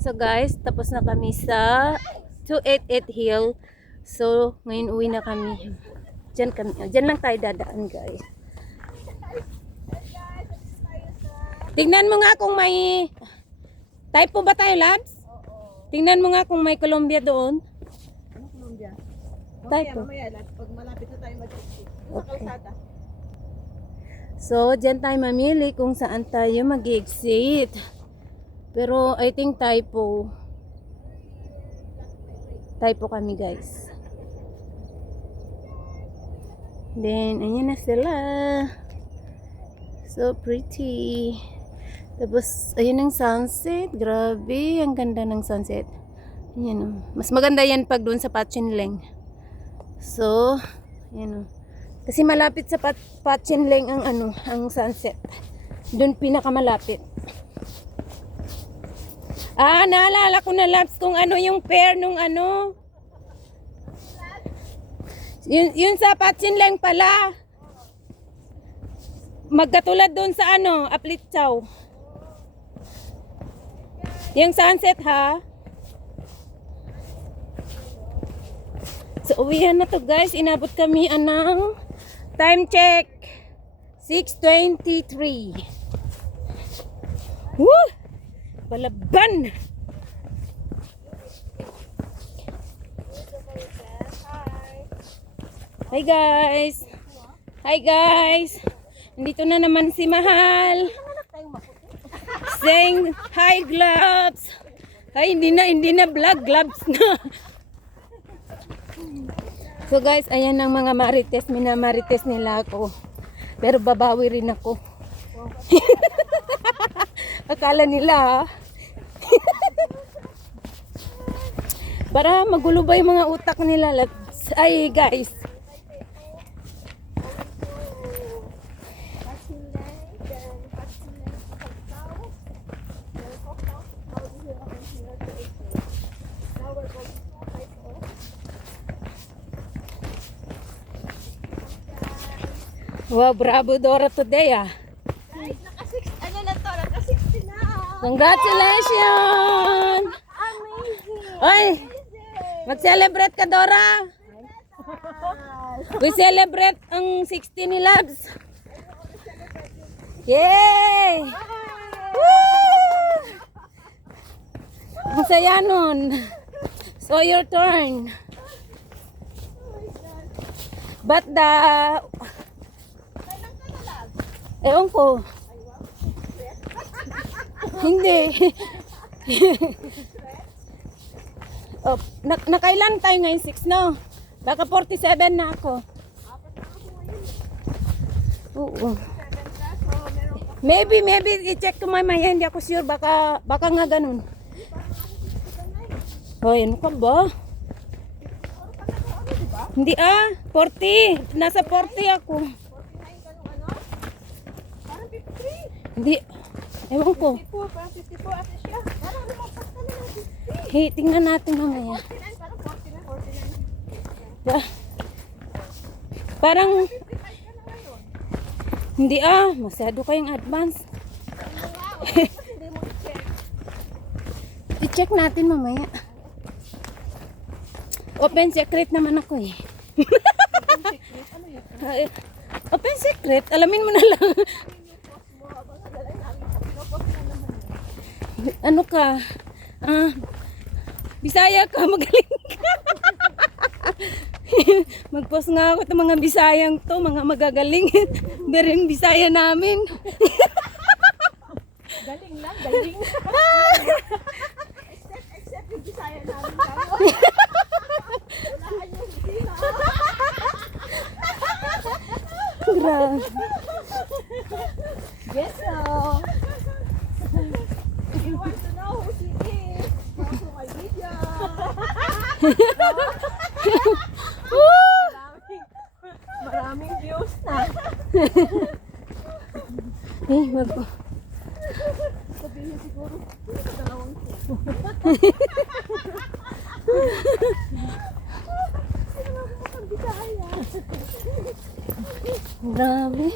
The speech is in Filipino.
So guys, tapos na kami sa 288 Hill. So, ngayon uwi na kami. Diyan lang tayo dadaan, guys. Tingnan mo nga kung may typo ba tayo, Labs? Tingnan mo nga kung may Colombia doon. Ano Colombia? Typo. Mamaya, pag malapit na tayo mag-exit. Sa kalsada. So, diyan tayo mamili kung saan tayo mag-exit. Pero, I think typo. Typo kami, guys. Then, ayan na sila. So pretty. Tapos, ayun ang sunset. Grabe, ang ganda ng sunset. Ayan o. Mas maganda yan pag doon sa Pachinleng. So, ayan o. Kasi malapit sa Pachinleng ang ang sunset. Doon pinakamalapit. Naalala ko na, Labs, kung ano yung pair nung Yun sa Pachinleng pala. Magkatulad doon sa Aplitsaw. Yung sunset, ha? So, uwihan na to, guys. Inabot kami ng time check. 6:23. Woo! Palaban! Hi guys! Hi guys! Nandito na naman si Mahal. Saying hi gloves. Ay, hindi na vlog, gloves na. So guys, ayan ang mga marites. Minamarites nila ako. Pero babawi rin ako. Akala nila ha. Para magulo ba yung mga utak nila. Ay guys. Wow, bravo Dora today Guys, naka-60 na. Congratulations! Amazing! Oy! Mag-celebrate ka, Dora! We celebrate ang 60 ni Labs! Yay! Woo! Ang saya nun! So, your turn! But ewan ko. Hindi. Oh, nakailan tayo ngayon? 6, no? Baka 47 na ako. Oo. Maybe i-check ko mamaya. Hindi ako sure. Baka nga ganun. Hoy, ano ka ba? Hindi 40. Nasa 40 ako. Hindi. Ewan ko. 54, parang 54 ate siya. Parang lumagpas ka na ng 50. Hey, tingnan natin mamaya. 49, parang 49. Yeah. Parang 55 ka na ngayon. hindi masyado kayong advance. Hindi mo i-check. I-check natin mamaya. Open secret naman ako eh. Ano yun? Open secret, alamin mo na lang. Ano ka? Bisaya ka, magaling ka. Mag-post nga ako ng mga Bisayang to, mga magagaling. Bering Bisaya namin. Galing lang, galing. Except yung Bisaya namin tayo. Wala kanyang sila. Grabe. Yes, so. If you want to know who she is, go to my video. Maraming views na. Sabihin siguro, dalawang Grabe.